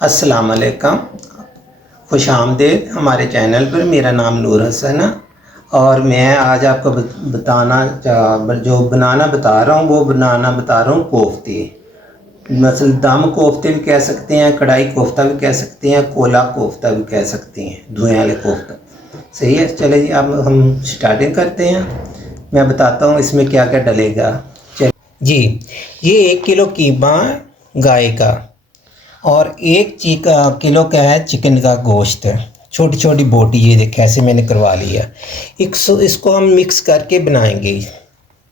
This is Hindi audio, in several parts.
अस्सलाम वालेकुम, खुश आमदीद हमारे चैनल पर। मेरा नाम नूर हसन है और मैं आज आपको जो बनाना बता रहा हूँ वो बनाना बता रहा हूँ कोफ्ते। मसल दम कोफ्ते भी कह सकते हैं, कढ़ाई कोफ्ता भी कह सकते हैं, कोला कोफ्ता भी कह सकते हैं, धुएँ वाले कोफ्ता। सही है, चले जी अब हम स्टार्टिंग करते हैं। मैं बताता हूँ इसमें क्या क्या डलेगा। चल जी, ये 1 किलो कीमा गाय का और 1 किलो का है चिकन का गोश्त, छोटी छोटी बोटी। ये देखें ऐसे मैंने करवा लिया। इसको हम मिक्स करके बनाएंगे।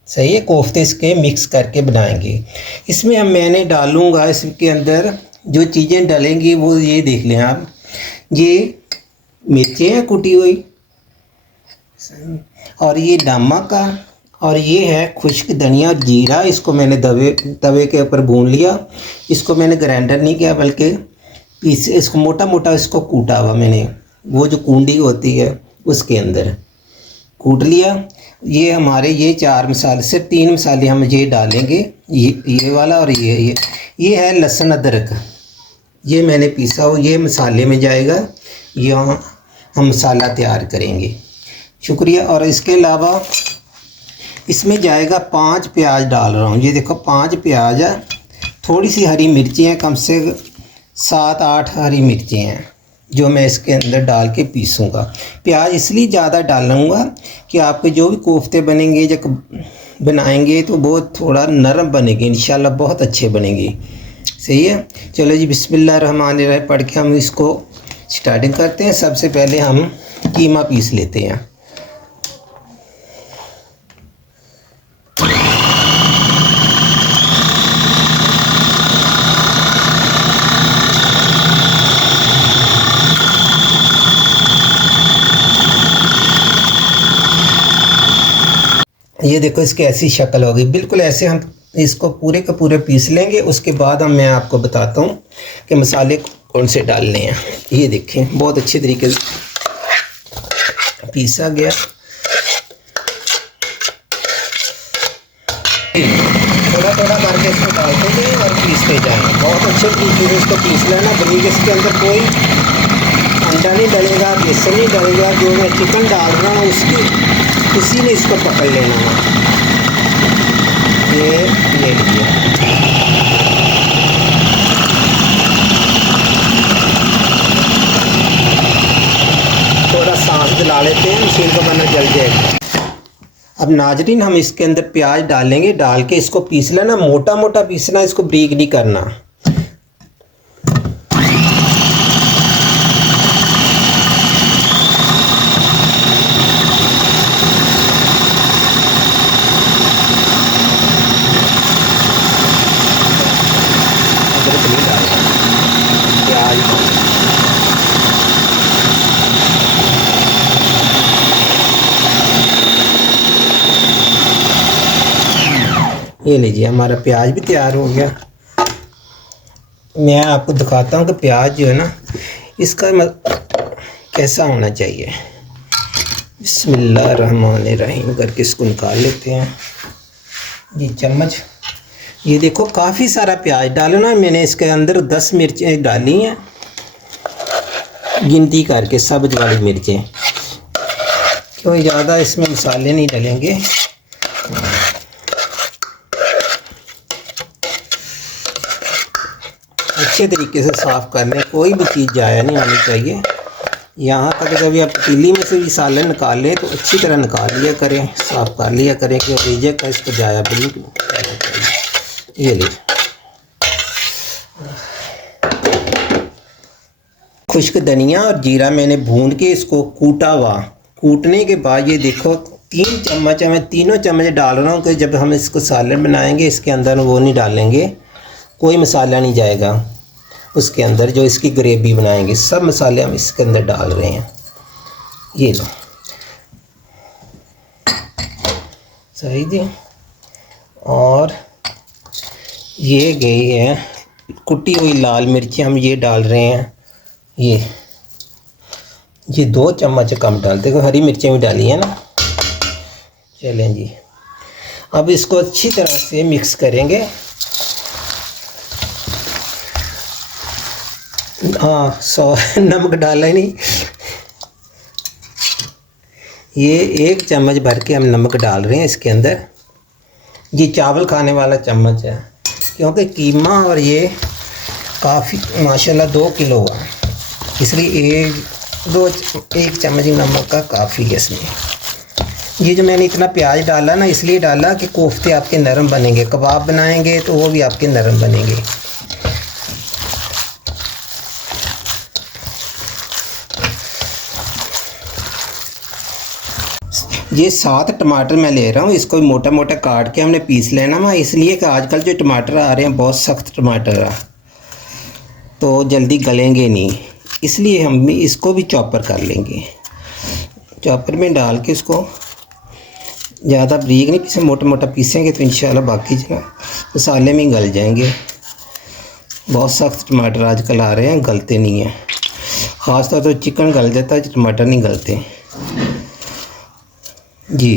सही है, कोफ्ते इसके मिक्स करके बनाएंगे। इसमें मैंने डालूँगा, इसके अंदर जो चीज़ें डालेंगी वो ये देख लें आप। ये मिर्चें हैं कुटी हुई, और ये नमक और ये है खुश्क धनिया और जीरा। इसको मैंने तवे के ऊपर भून लिया। इसको मैंने ग्राइंडर नहीं किया बल्कि इसको मोटा मोटा इसको कूटा हुआ मैंने, वो जो कूंडी होती है उसके अंदर कूट लिया। ये हमारे ये 4 मसाले से 3 मसाले हम ये डालेंगे, ये वाला और ये है लहसुन अदरक। ये मैंने पीसा हो, ये मसाले में जाएगा। यहाँ हम मसाला तैयार करेंगे। शुक्रिया। और इसके अलावा इसमें जाएगा 5 प्याज डाल रहा हूँ। ये देखो 5 प्याज है, थोड़ी सी हरी मिर्ची हैं, कम से 7-8 हरी मिर्ची हैं जो मैं इसके अंदर डाल के पीसूँगा। प्याज इसलिए ज़्यादा डालूँगा कि आपके जो भी कोफ्ते बनेंगे जब बनाएंगे तो वो थोड़ा नरम बनेंगे, इंशाल्लाह बहुत अच्छे बनेंगे। सही है, चलो जी बिस्मिल्लाहिर्रहमानिर्रहीम पढ़ के हम इसको स्टार्टिंग करते हैं। सबसे पहले हम कीमा पीस लेते हैं। ये देखो इसकी ऐसी शक्ल होगी, बिल्कुल ऐसे हम इसको पूरे का पूरे पीस लेंगे। उसके बाद मैं आपको बताता हूँ कि मसाले कौन से डालने हैं। ये देखें बहुत अच्छे तरीके से पीसा गया। थोड़ा थोड़ा करके इसको डालते जाएँ और पीसते जाएँ। बहुत अच्छे तरीके से इसको पीस लेना। बल्कि इसके अंदर कोई अंडा नहीं डलेगा, बेसन नहीं डलेगा। जो मैं चिकन डाल रहा हूँ उसी ने इसको पकड़ लेना है। ये ले लीजिए। थोड़ा सांस दिला लेते हैं, मशीन को बना जल जाएगा। अब नाजरीन हम इसके अंदर प्याज डालेंगे, डाल के इसको पीस लेना। मोटा मोटा पीसना, इसको ब्रीक नहीं करना। ये लीजिए हमारा प्याज भी तैयार हो गया। मैं आपको दिखाता हूँ कि प्याज जो है ना इसका कैसा होना चाहिए। बिस्मिल्लाहिर्रहमानिर्रहीम करके इसको निकाल लेते हैं। ये चम्मच, ये देखो काफ़ी सारा प्याज डालो ना। मैंने इसके अंदर 10 मिर्चें डाली हैं गिनती करके, सब्ज वाली मिर्चें, क्योंकि ज़्यादा इसमें मसाले नहीं डलेंगे। अच्छे तरीके से साफ़ कर लें, कोई भी चीज़ जाया नहीं आनी चाहिए। यहाँ तक जब आप पतीली में से भी सालन निकाल लें तो अच्छी तरह निकाल लिया करें, साफ़ कर लिया करें कि रिजेक्ट का इसको जाया बिल्कुल। ये ले खुश्क धनिया और जीरा मैंने भून के इसको कूटा हुआ। कूटने के बाद ये देखो 3 चम्मच मैं तीनों चम्मच डाल रहा हूँ कि जब हम इसको सालन बनाएंगे इसके अंदर वो नहीं डालेंगे, कोई मसाला नहीं जाएगा उसके अंदर। जो इसकी ग्रेवी बनाएंगे सब मसाले हम इसके अंदर डाल रहे हैं। ये लो, सही जी। और ये गई है कुटी हुई लाल मिर्ची, हम ये डाल रहे हैं। ये 2 चम्मच कम डालते, देखो हरी मिर्चें भी डाली है ना। चलें जी, अब इसको अच्छी तरह से मिक्स करेंगे। हाँ, सौ नमक डाला ही नहीं। ये 1 चम्मच भर के हम नमक डाल रहे हैं इसके अंदर। ये चावल खाने वाला चम्मच है, क्योंकि कीमा और ये काफ़ी माशाल्लाह 2 किलो हुआ, इसलिए 1 चम्मच नमक का काफ़ी है इसमें। ये जो मैंने इतना प्याज डाला ना, इसलिए डाला कि कोफ्ते आपके नरम बनेंगे, कबाब बनाएंगे तो वो भी आपके नरम बनेंगे। ये 7 टमाटर मैं ले रहा हूँ, इसको मोटा मोटा काट के हमने पीस लेना है, इसलिए कि आजकल जो टमाटर आ रहे हैं बहुत सख्त टमाटर है, तो जल्दी गलेंगे नहीं, इसलिए हम भी इसको भी चॉपर कर लेंगे। चॉपर में डाल के इसको ज़्यादा बारीक नहीं पीसे, मोटा मोटा पीसेंगे तो इंशाल्लाह बाकी जो ना मसाले में गल जाएंगे। बहुत सख्त टमाटर आजकल आ रहे हैं, गलते नहीं हैं, ख़ासतौर तो चिकन गल जाता है, टमाटर नहीं गलते जी।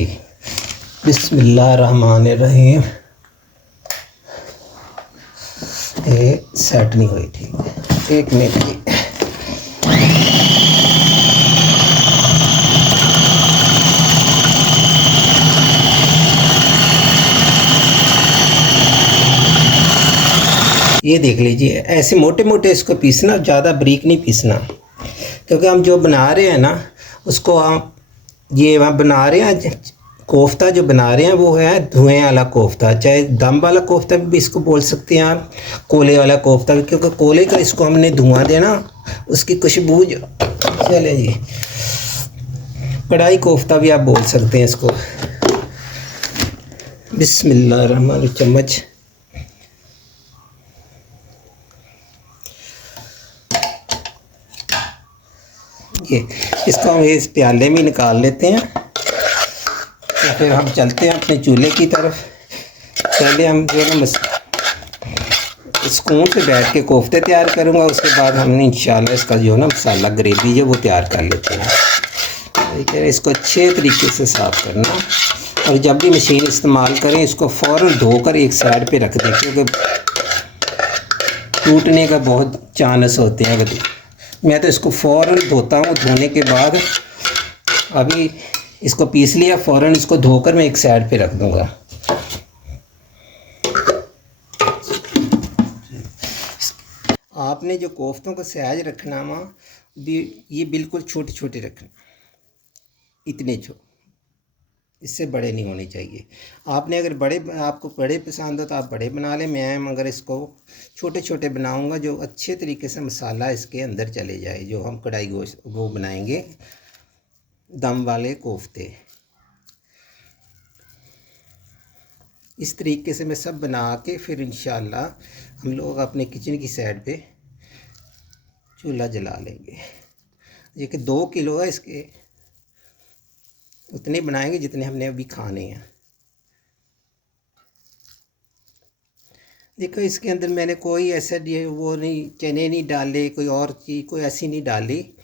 बिस्मिल्लाहिर्रहमानिर्रहीम। ये सेट नहीं हुई ठीक, 1 मिनट की। ये देख लीजिए, ऐसे मोटे मोटे इसको पीसना, ज़्यादा बारीक नहीं पीसना, क्योंकि हम जो बना रहे हैं ना उसको हम ये वहाँ बना रहे हैं, कोफ्ता जो बना रहे हैं वो है धुएं वाला कोफ्ता, चाहे दम वाला कोफ्ता भी इसको बोल सकते हैं आप, कोले वाला कोफ्ता भी, क्योंकि कोले का इसको हमने धुआं देना, उसकी खुशबू चले जी। कढ़ाई कोफ्ता भी आप बोल सकते हैं इसको। बिस्मिल्लाह चम्मच ये इसको हम इस प्याले में निकाल लेते हैं, तो फिर हम चलते हैं अपने चूल्हे की तरफ। पहले हम जो है सुकून से बैठ के कोफ्ते तैयार करूँगा, उसके बाद हमने इंशाल्लाह इसका जो है ना मसाला ग्रेवी जो वो तैयार कर लेते हैं। ठीक है, इसको अच्छे तरीके से साफ़ करना, और जब भी मशीन इस्तेमाल करें इसको फ़ौरन धोकर एक साइड पे रख दें, क्योंकि टूटने का बहुत चांस होते हैं। मैं तो इसको फ़ौरन धोता हूँ, धोने के बाद अभी इसको पीस लिया, फ़ौरन इसको धोकर मैं एक साइड पे रख दूँगा। आपने जो कोफ्तों का साइज रखना वहाँ भी ये बिल्कुल छोटे छोटे रखना, इतने इससे बड़े नहीं होने चाहिए। आपने अगर बड़े, आपको बड़े पसंद हो तो आप बड़े बना लें, मैं मगर इसको छोटे छोटे बनाऊंगा, जो अच्छे तरीके से मसाला इसके अंदर चले जाए, जो हम कढ़ाई गोश्त वो बनाएंगे दम वाले कोफ्ते। इस तरीके से मैं सब बना के फिर इंशाल्लाह हम लोग अपने किचन की साइड पे चूल्हा जला लेंगे। ये कि 2 किलो है, इसके उतने बनाएंगे जितने हमने अभी खाने हैं। देखो इसके अंदर मैंने कोई ऐसा वो नहीं, चने नहीं डाले, कोई और चीज़ कोई ऐसी नहीं डाली,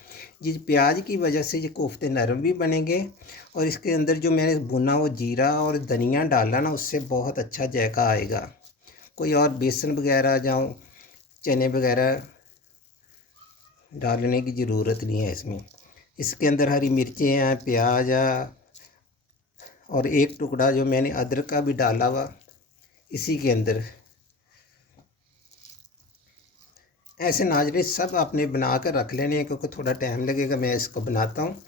जिस प्याज की वजह से ये कोफ्ते नरम भी बनेंगे, और इसके अंदर जो मैंने भुना वो जीरा और धनिया डाला ना, उससे बहुत अच्छा जायका आएगा। कोई और बेसन वगैरह या चने वगैरह डालने की ज़रूरत नहीं है इसमें। इसके अंदर हरी मिर्चें हैं, प्याज है, और 1 टुकड़ा जो मैंने अदरक का भी डाला हुआ इसी के अंदर। ऐसे नाजरे सब आपने बना कर रख लेने हैं, क्योंकि थोड़ा टाइम लगेगा, मैं इसको बनाता हूँ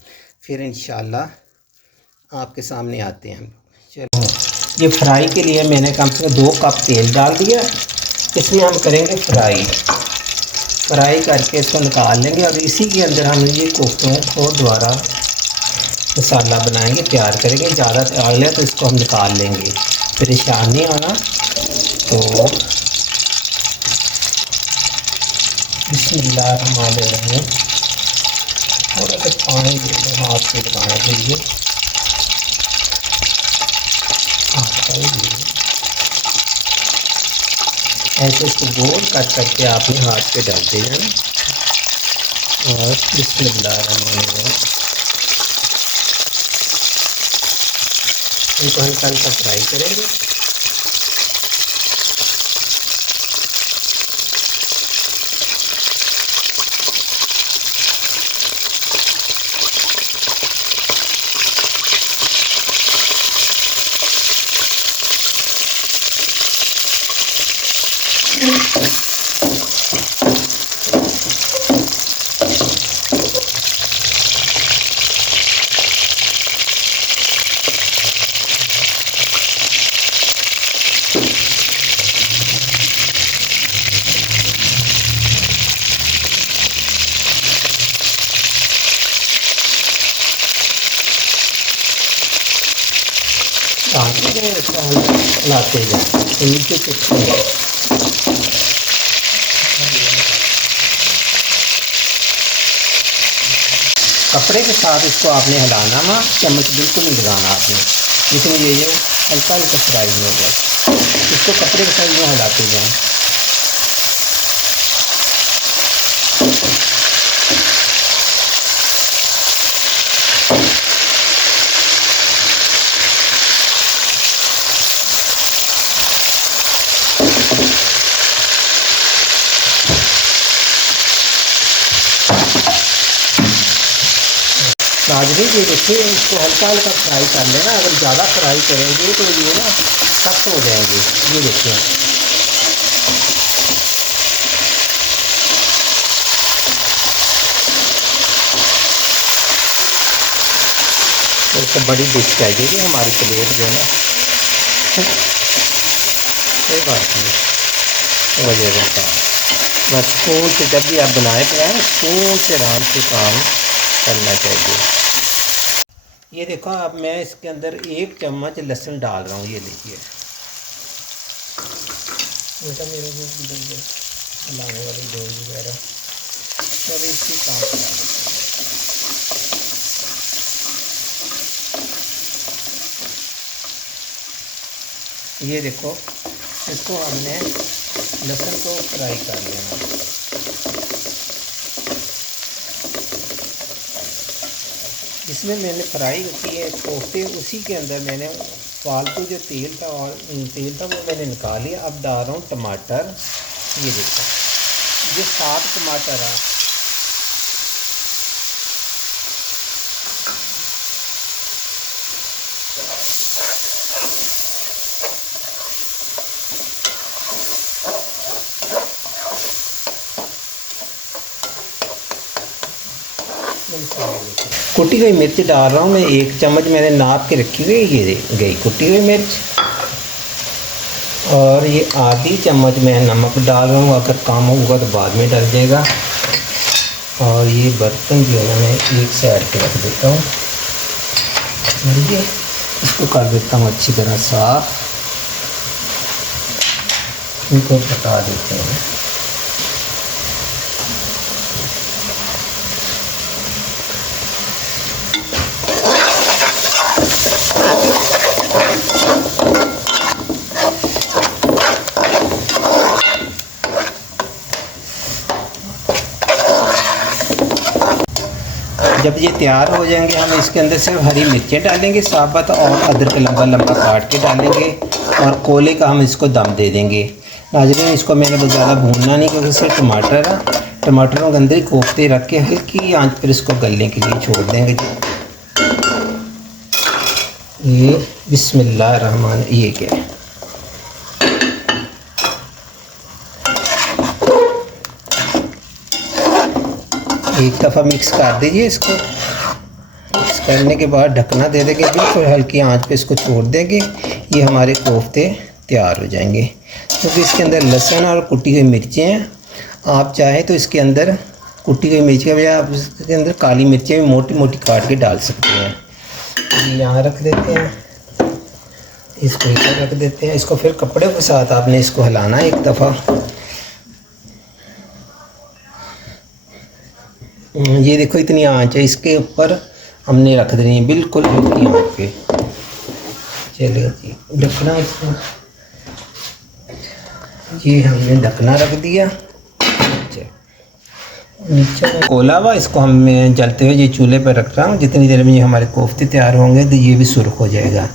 फिर इंशाल्लाह आपके सामने आते हैं हम लोग। चलो, ये फ्राई के लिए मैंने कम से कम 2 कप तेल डाल दिया, इसमें हम करेंगे फ्राई करके इसको निकाल लेंगे, और इसी के अंदर हम ये कोफ्तों को दोबारा मसाला बनाएंगे, तैयार करेंगे। ज़्यादा तैयार है तो इसको हम निकाल लेंगे, परेशान नहीं होना। तो बिस्मिल्लाहिर्रहमानिर्रहीम, थोड़ा सा पानी दे दो हाथ से लगाने के लिए, ऐसे इसको गोल कट करके आपने हाथ पे डालते जाना, और बिस्मिल्लाहिर्रहमानिर्रहीम इनको हल्का हल्का फ्राई करेंगे। छानते गए, उसको हिलाते जाए तो नीचे चिपके जाए। कपड़े के साथ इसको आपने हिलाना ना, चम्मच बिल्कुल नहीं लगाना आपने, जिसमें ये हल्का हल्का फ्राई नहीं हो जाए। इसको कपड़े के साथ में हिलाते जाएं। नाज़रीन ये देखिए, इसको हल्का हल्का फ्राई कर लेना। अगर ज़्यादा फ्राई करेंगे तो ये ना सख्त हो जाएंगे। ये देखिए, तो इससे बड़ी डिश चाहिए हमारी प्लेट जो है ना, कोई बात नहीं, वजह का बस स्पून से जब भी आप बनाए तो है स्पून से आराम से काम करना चाहिए। ये देखो, अब मैं इसके अंदर 1 चम्मच लहसुन डाल रहा हूँ। ये देखिए, लाने वाली डोज वगैरह सब इसकी काम करा देते हैं। ये देखो, इसको हमने लहसुन को फ्राई कर लेना। इसमें मैंने फ्राई की है कोफ्ते, उसी के अंदर मैंने फालतू जो तेल था वो मैंने निकाल लिया। अब डाल रहा हूँ टमाटर। ये देखो, ये 7 टमाटर है। कुटी हुई मिर्च डाल रहा हूँ मैं, 1 चम्मच मैंने नाप के रखी हुई। ये गई कुटी हुई मिर्च। और ये आधी चम्मच मैं नमक डाल रहा हूँ, अगर कम होगा तो बाद में डल जाएगा। और ये बर्तन जो है मैं एक साइड पे रख देता हूँ। इसको कर देता हूँ अच्छी तरह साफ। इनको पका देते हैं। जब ये तैयार हो जाएंगे, हम इसके अंदर सिर्फ हरी मिर्चें डालेंगे साबुत, और अदरक लंबा लंबा काट के डालेंगे, और कोले का हम इसको दम दे देंगे। नाज़रीन, इसको मैंने बहुत ज़्यादा भूनना नहीं, क्योंकि इसमें टमाटर है। टमाटरों के अंदर कोफ्ते रख के हल्की आंच पर इसको गलने के लिए छोड़ देंगे। ये बिस्मिल्लाह रहमान, ये क्या है, एक दफ़ा मिक्स कर दीजिए। इसको मिक्स करने के बाद ढकना दे देंगे, बिल्कुल हल्की आंच पे इसको छोड़ देंगे। ये हमारे कोफ्ते तैयार हो जाएंगे। क्योंकि इसके अंदर लहसुन और कुटी हुई मिर्चें हैं। आप चाहें तो इसके अंदर कुटी हुई मिर्च के बजाय आप इसके अंदर काली मिर्चें भी मोटी मोटी काट के डाल सकते हैं। यहाँ रख देते हैं, इसको इधर रख देते हैं। इसको फिर कपड़े के साथ आपने इसको हिलाना है एक दफ़ा। ये देखो, इतनी आंच है, इसके ऊपर हमने रख देनी है बिल्कुल हल्की आंच पे। चलिए जी, ढकना इसको, ये हमने ढकना रख दिया। नीचे कोला हुआ, इसको हम जलते हुए ये चूल्हे पर रख रहा हूँ। जितनी देर में ये हमारे कोफ्ते तैयार होंगे तो ये भी सुर्ख हो जाएगा।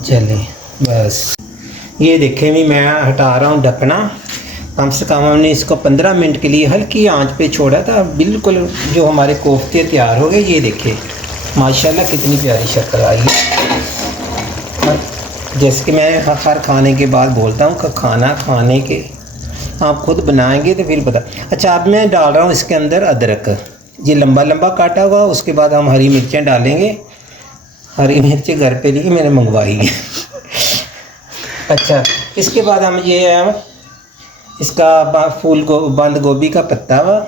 चलिए बस, ये देखें भी मैं हटा रहा हूँ ढकना। कम से कम हमने इसको 15 मिनट के लिए हल्की आंच पे छोड़ा था। बिल्कुल जो हमारे कोफ्ते तैयार हो गए। ये देखिए माशाल्लाह कितनी प्यारी शक्ल आई है। जैसे कि मैं हर खाने के बाद बोलता हूँ कि खाना खाने के आप खुद बनाएंगे तो फिर पता। अच्छा, अब मैं डाल रहा हूँ इसके अंदर अदरक, ये लंबा लंबा काटा हुआ। उसके बाद हम हरी मिर्चें डालेंगे। हरी मिर्चें घर पे लिए मैंने मंगवाई है। अच्छा, इसके बाद हम ये इसका फूल बंद गोभी का पत्ता हुआ,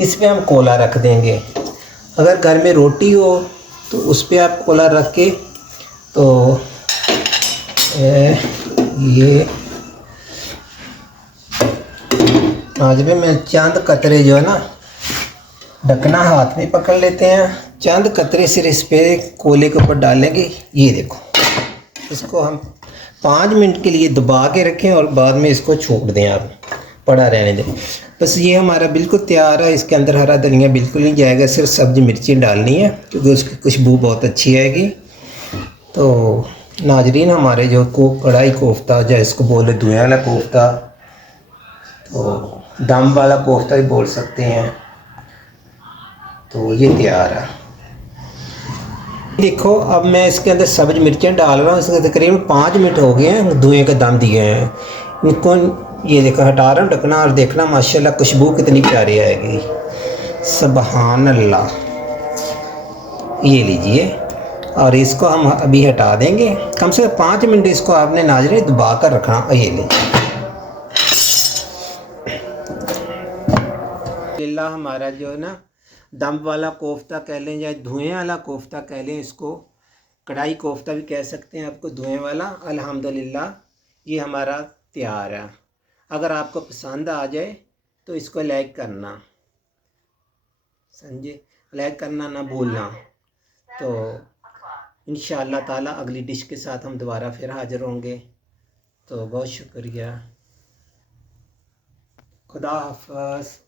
इस पर हम कोला रख देंगे। अगर घर में रोटी हो तो उस पर आप कोला रख के तो ये आज भी मैं चंद कतरे जो है ना, ढकना हाथ में पकड़ लेते हैं, चंद कतरे सिर्फ इस पे कोयले के ऊपर डालेंगे। ये देखो, इसको हम 5 मिनट के लिए दबा के रखें और बाद में इसको छोड़ दें, आप पड़ा रहने दें। बस ये हमारा बिल्कुल तैयार है। इसके अंदर हरा धनिया बिल्कुल नहीं जाएगा, सिर्फ सब्ज़ी मिर्ची डालनी है क्योंकि उसकी खुशबू बहुत अच्छी आएगी। तो नाजरीन, हमारे जो कढ़ाई कोफ्ता, जो इसको बोले धुएं वाला कोफ्ता, तो दम वाला कोफ्ता भी बोल सकते हैं, तो ये तैयार है। देखो, अब मैं इसके अंदर सब्ज़ मिर्चें डाल रहा हूँ। इसके तकरीबन 5 मिनट हो गए हैं, धुएं का दम दिए हैं इनको। ये देखो, हटा रहा हूँ ढकना और देखना माशाल्लाह खुशबू कितनी प्यारी आएगी। सुभान अल्लाह। ये लीजिए, और इसको हम अभी हटा देंगे। कम से कम 5 मिनट इसको आपने नाजरे दबा कर रखना। ये लीजिए, हमारा जो है ना दम वाला कोफ्ता कह लें या धुएं वाला कोफ्ता कह लें, इसको कढ़ाई कोफ्ता भी कह सकते हैं आपको, धुएं वाला, अल्हम्दुलिल्लाह ये हमारा तैयार है। अगर आपको पसंद आ जाए तो इसको लाइक करना, समझे, लाइक करना ना भूलना। तो इंशाअल्लाह ताला अगली डिश के साथ हम दोबारा फिर हाज़िर होंगे। तो बहुत शुक्रिया, खुदा हाफ़िज़।